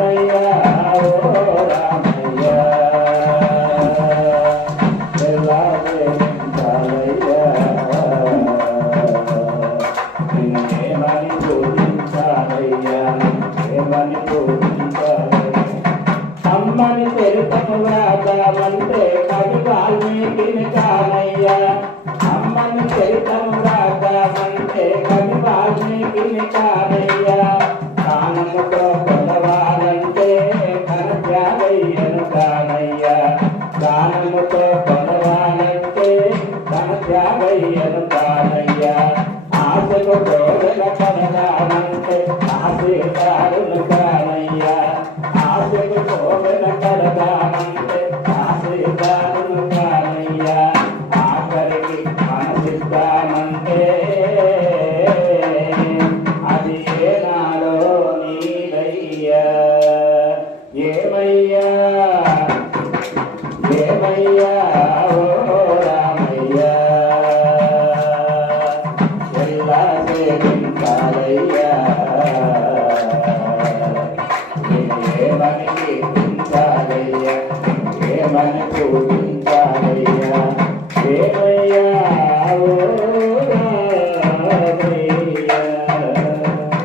రామయ్య ఓ రామయ్య ప్రేమించాలయ్యా నిన్నేమని పూజించాలయ్యా ఏమని పూజించాలయ్యా అమ్మని చరితము రాగామంటే కవి వాల్మీకిని కానయ్యా అమ్మని చరితము రాగామంటే కవి వాల్మీకిని కానయ్యా కానముతో